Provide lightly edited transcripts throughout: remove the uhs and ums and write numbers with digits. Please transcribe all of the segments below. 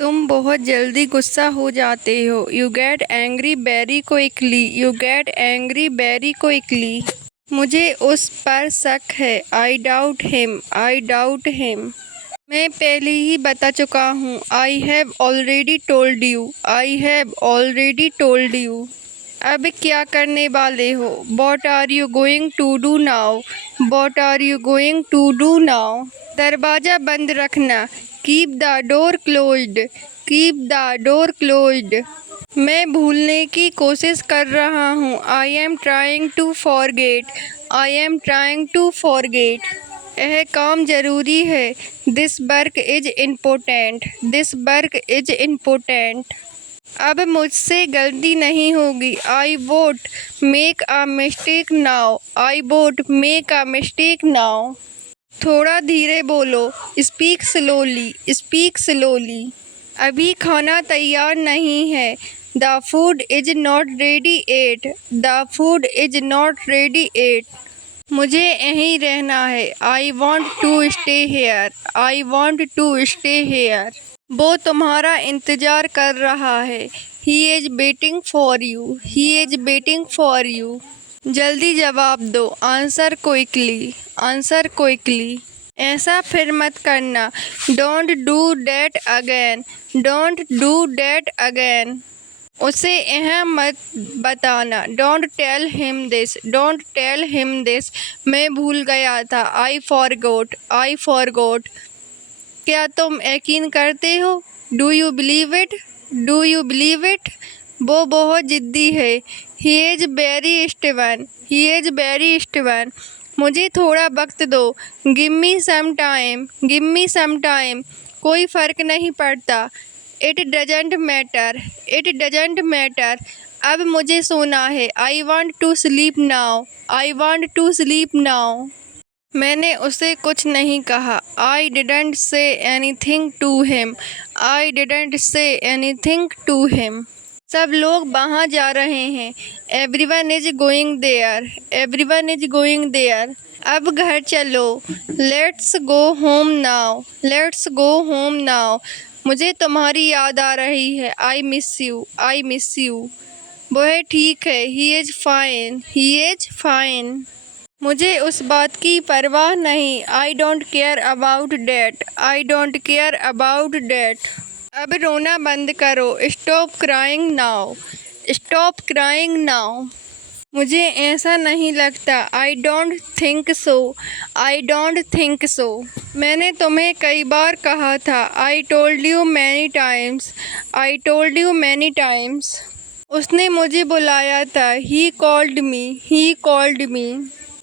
तुम बहुत जल्दी गुस्सा हो जाते हो। You get angry very quickly. You get angry very quickly. मुझे उस पर शक है। I doubt him. I doubt him. मैं पहले ही बता चुका हूँ। I have already told you. I have already told you. अब क्या करने वाले हो? What are you going to do now? What are you going to do now? दरवाज़ा बंद रखना। Keep the door closed. Keep the door closed. मैं भूलने की कोशिश कर रहा हूँ। I am trying to forget. I am trying to forget. यह काम ज़रूरी है। This work is important. This work is important. अब मुझसे गलती नहीं होगी। I won't make a mistake now. I won't make a mistake now. थोड़ा धीरे बोलो। Speak slowly. Speak slowly. अभी खाना तैयार नहीं है। The food is not ready yet. The food is not ready eight. मुझे यहीं रहना है। I want to stay here. I want to stay here. वो तुम्हारा इंतज़ार कर रहा है। He is waiting for you. He is waiting for you. जल्दी जवाब दो। Answer quickly. Answer quickly. ऐसा फिर मत करना। Don't do that again. Don't do that again. उसे यह मत बताना। Don't tell him this. Don't tell him this. मैं भूल गया था। I forgot. I forgot. क्या तुम यकीन करते हो? Do you believe it? Do you believe it? वो बहुत ज़िद्दी है। He is very stubborn. He is very stubborn. मुझे थोड़ा वक्त दो। Give me some time. Give me some time. कोई फ़र्क नहीं पड़ता। It doesn't matter. It doesn't matter. अब मुझे सोना है। I want to sleep now. I want to sleep now. मैंने उसे कुछ नहीं कहा। I didn't say anything to him. I didn't say anything to him. सब लोग वहाँ जा रहे हैं। Everyone is going there. Everyone is going there. अब घर चलो। Let's go home now. Let's go home now. मुझे तुम्हारी याद आ रही है। I miss you. I miss you. वह ठीक है। He is fine. He is fine. मुझे उस बात की परवाह नहीं। I don't care about that. I don't care about that. अब रोना बंद करो। Stop crying now. Stop crying now. मुझे ऐसा नहीं लगता। I don't think so. I don't think so. मैंने तुम्हें कई बार कहा था। I told you many times. I told you many times. उसने मुझे बुलाया था। He called me. He called me.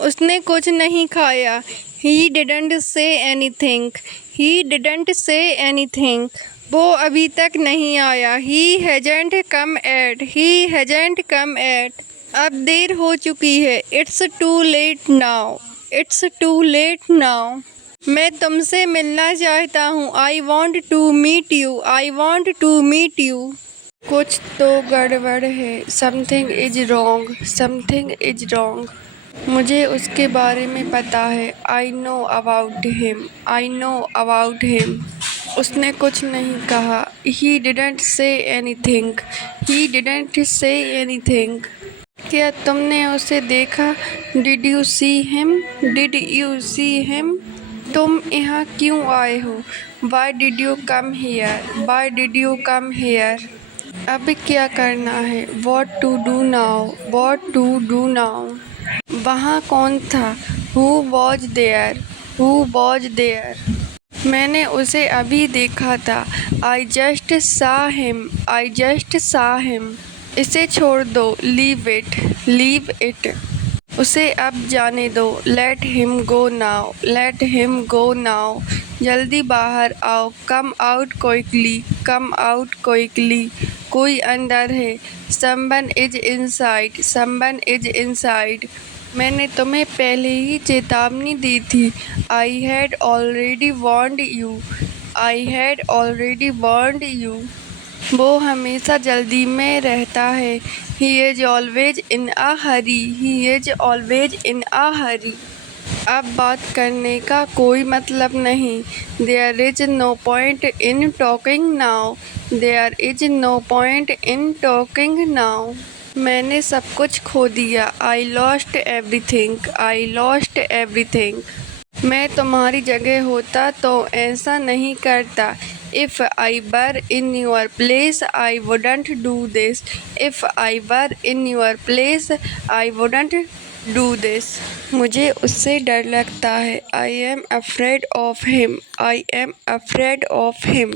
उसने कुछ नहीं खाया। He didn't say anything. He didn't say anything. वो अभी तक नहीं आया। He hasn't come yet. He hasn't come yet. अब देर हो चुकी है। It's too late now. It's too late now. मैं तुमसे मिलना चाहता हूँ। I want to meet you. I want to meet you. कुछ तो गड़बड़ है। Something is wrong. Something is wrong. मुझे उसके बारे में पता है। I know about him. I know about him. उसने कुछ नहीं कहा। He didn't say anything. He didn't say anything. क्या तुमने उसे देखा? Did you see him? Did you see him? तुम यहाँ क्यों आए हो? Why did you come here? Why did you come here? अब क्या करना है? What to do now? What to do now? वहाँ कौन था? Who was there? Who was there? मैंने उसे अभी देखा था। I just saw him. I just saw him. इसे छोड़ दो। Leave it. Leave it. उसे अब जाने दो। Late him go now. Let him go now. जल्दी बाहर आओ। Come out quickly. Come out quickly. कोई अंदर है। Someone is inside. Someone is inside. मैंने तुम्हें पहले ही चेतावनी दी थी। I had already warned you. I had already warned you. वो हमेशा जल्दी में रहता है। He is always in a hurry. He is always in a hurry. अब बात करने का कोई मतलब नहीं। There is no point in talking now. There is no point in talking now. मैंने सब कुछ खो दिया। I lost everything. I lost everything. मैं तुम्हारी जगह होता तो ऐसा नहीं करता। If I were in your place I wouldn't do this. If I were in your place I wouldn't do this. मुझे उससे डर लगता है। I am afraid of him. I am afraid of him.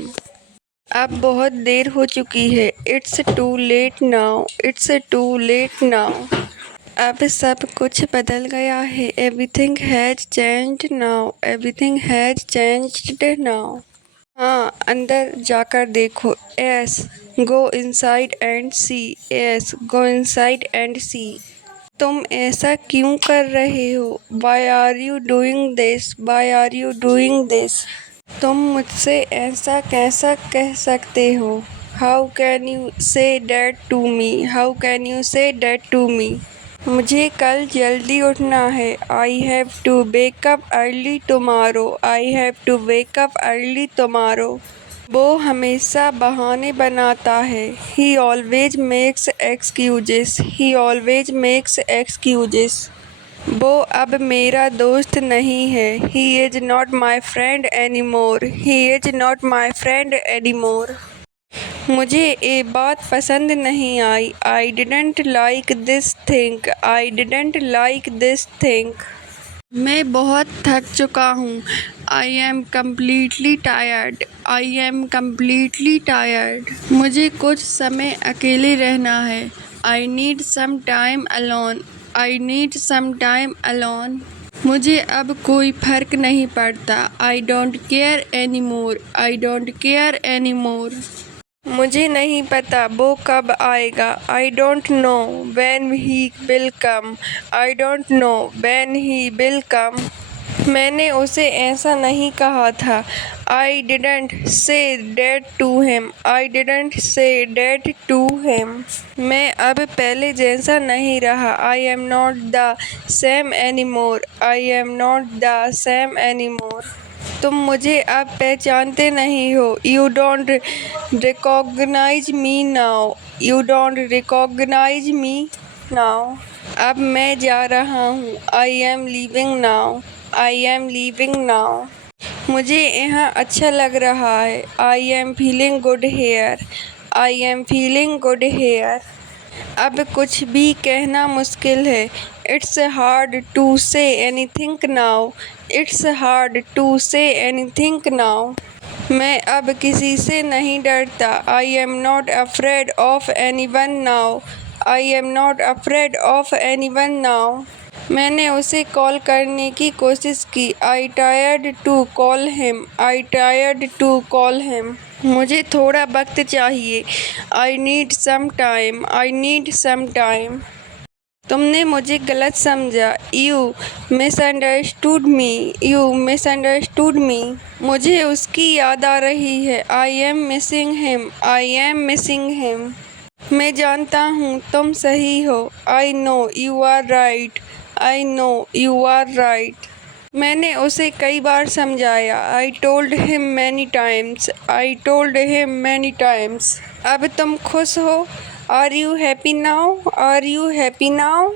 अब बहुत देर हो चुकी है। It's too late now. It's too late now. अब सब कुछ बदल गया है। Everything has changed now. Everything has changed now. हाँ, अंदर जाकर देखो। Yes, go inside and see. Yes, go inside and see. तुम ऐसा क्यों कर रहे हो? Why are you doing this? Why are you doing this? तुम मुझसे ऐसा कैसा कह सकते हो? How can you say that to me? How can you say that to me? मुझे कल जल्दी उठना है। I have to wake up early tomorrow. I have to wake up early tomorrow. वो हमेशा बहाने बनाता है। He always makes excuses. He always makes excuses. वो अब मेरा दोस्त नहीं है। He is not my friend any more. He is not my friend any more. मुझे ये बात पसंद नहीं आई। I didn't like this thing. I didn't like this thing. मैं बहुत थक चुका हूँ। I am completely tired. I am completely tired. मुझे कुछ समय अकेले रहना है। I need some time alone. I need some time alone. मुझे अब कोई फ़र्क नहीं पड़ता। I don't care any more. I don't care any more. मुझे नहीं पता वो कब आएगा। I don't know when he will come. I don't know when he will come. मैंने उसे ऐसा नहीं कहा था। I didn't say that to him. I didn't say that to him. मैं अब पहले जैसा नहीं रहा। I am not the same any more. I am not the same any more. तुम मुझे अब पहचानते नहीं हो। You don't recognise me now. You don't recognise me now. अब मैं जा रहा हूँ। I am leaving now. I am leaving now. मुझे यहाँ अच्छा लग रहा है। I am feeling good here. I am feeling good here. अब कुछ भी कहना मुश्किल है। It's hard to say anything now. It's hard to say anything now. मैं अब किसी से नहीं डरता। I am not afraid of anyone now. I am not afraid of anyone now. मैंने उसे कॉल करने की कोशिश की। I tried to call him. I tried to call him. मुझे थोड़ा वक्त चाहिए। I need some time. I need some time. तुमने मुझे गलत समझा। You misunderstood me. You misunderstood me. मुझे उसकी याद आ रही है। I am missing him. I am missing him. मैं जानता हूँ तुम सही हो। I know you are right. I know you are right. मैंने उसे कई बार समझाया। I told him many times. I told him many times. अब तुम खुश हो? Are you happy now? Are you happy now?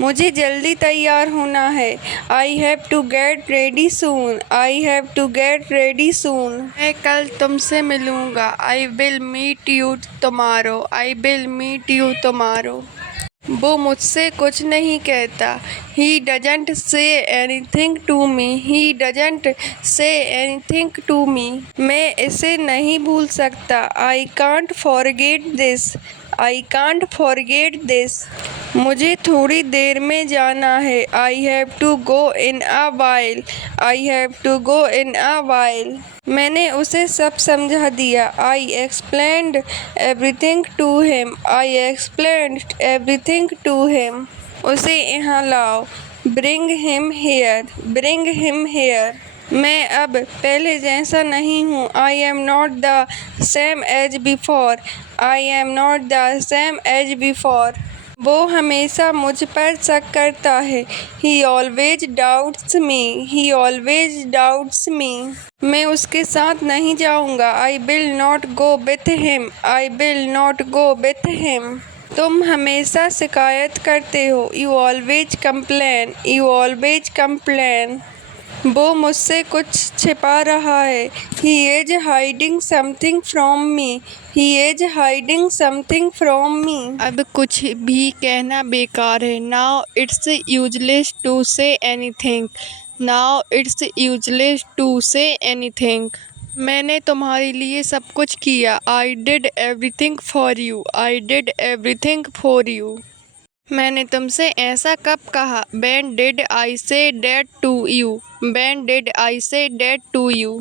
मुझे जल्दी तैयार होना है। I have to get ready soon. I have to get ready soon. मैं कल तुमसे मिलूँगा। I will meet you tomorrow. I will meet you tomorrow. वो मुझसे कुछ नहीं कहता। He doesn't say anything to me. He doesn't say anything to me. मैं इसे नहीं भूल सकता। I can't forget this. I can't forget this. मुझे थोड़ी देर में जाना है। I have to go in a while. I have to go in a while. मैंने उसे सब समझा दिया। I explained everything to him. I explained everything to him. उसे यहाँ लाओ। Bring him here. Bring him here. मैं अब पहले जैसा नहीं हूँ। I am not the same as before. I am not the same as before. वो हमेशा मुझ पर शक करता है। He always doubts me. He always doubts me. मैं उसके साथ नहीं जाऊँगा। I will not go with him. I will not go with him. तुम हमेशा शिकायत करते हो। You always complain. You always complain. वो मुझसे कुछ छिपा रहा है। He is hiding something from me. He is hiding something from me. अब कुछ भी कहना बेकार है। Now it's useless to say anything. Now it's useless to say anything. मैंने तुम्हारे लिए सब कुछ किया। I did everything for you. I did everything for you. मैंने तुमसे ऐसा कब कहा? When did I say that to you? When did I say that to you?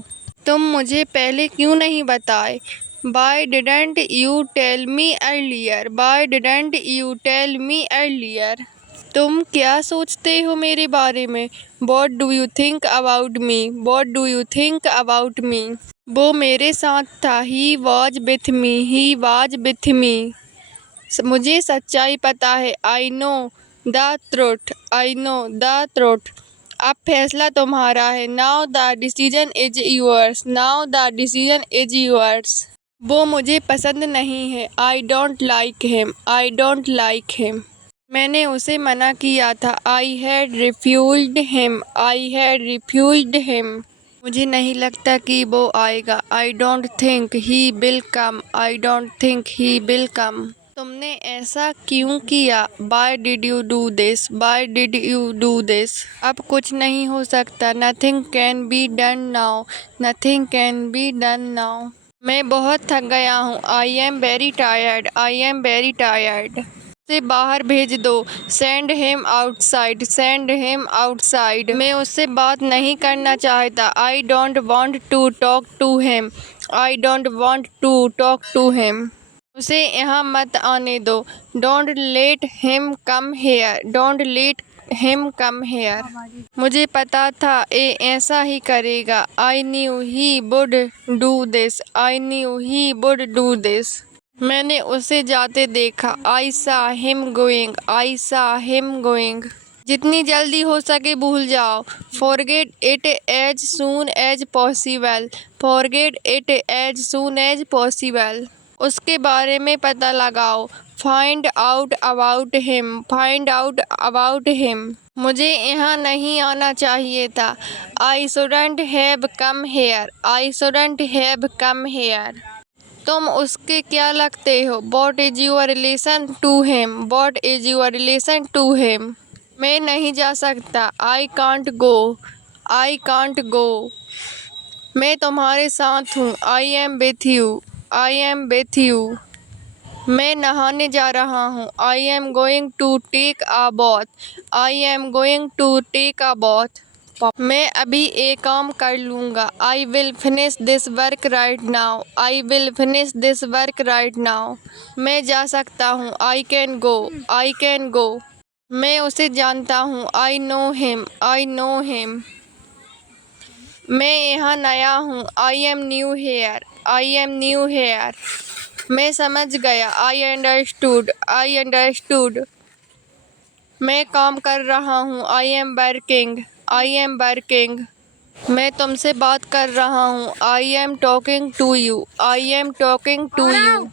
तुम मुझे पहले क्यों नहीं बताए? Why didn't you tell me earlier? Why didn't you tell me earlier? तुम क्या सोचते हो मेरे बारे में? What do you think about me? What do you think about me? वो मेरे साथ था। He was with me. He was with me. मुझे सच्चाई पता है। I know the truth. I know the truth. अब फैसला तुम्हारा है। Now the decision is yours. Now the decision is yours. वो मुझे पसंद नहीं है। I don't like him. I don't like him. मैंने उसे मना किया था। I had refused him. I had refused him. मुझे नहीं लगता कि वो आएगा। I don't think he will come. I don't think he will कम। तुमने ऐसा क्यों किया? Why did you do this? Why did you do this? अब कुछ नहीं हो सकता। Nothing can be done now. Nothing can be done now. मैं बहुत थक गया हूँ। I am very tired. I am very tired. उसे बाहर भेज दो। Send him outside. Send him outside. मैं उससे बात नहीं करना चाहता। I don't want to talk to him. I don't want to talk to him. उसे यहाँ मत आने दो। Don't let him come here. Don't let him come here. मुझे पता था ये ऐसा ही करेगा। I knew he would do this. I knew he would do this. मैंने उसे जाते देखा। आई सा हिम गोइंग। आई सा हिम गोइंग। जितनी जल्दी हो सके भूल जाओ। Forget it as soon as possible. Forget it as soon as possible. उसके बारे में पता लगाओ। Find out about him. Find out about him. मुझे यहाँ नहीं आना चाहिए था। I shouldn't have come here. I shouldn't have come here. तुम उसके क्या लगते हो? What is your relation to him? What is your relation to him? मैं नहीं जा सकता। I can't go. I can't go. मैं तुम्हारे साथ हूँ। I am with you. I am with you. मैं नहाने जा रहा हूँ। I am going to take a bath. I am going to take a bath. मैं अभी एक काम कर लूँगा। I will finish this work right now. I will finish this work right now. मैं जा सकता हूँ। I can go. I can go. मैं उसे जानता हूँ। I know him. I know him. मैं यहाँ नया हूँ। I am new here. I am new here. मैं समझ गया। I understood. I understood. मैं काम कर रहा हूँ। I am working. I am working. मैं तुमसे बात कर रहा हूँ। I am talking to you. I am talking to you.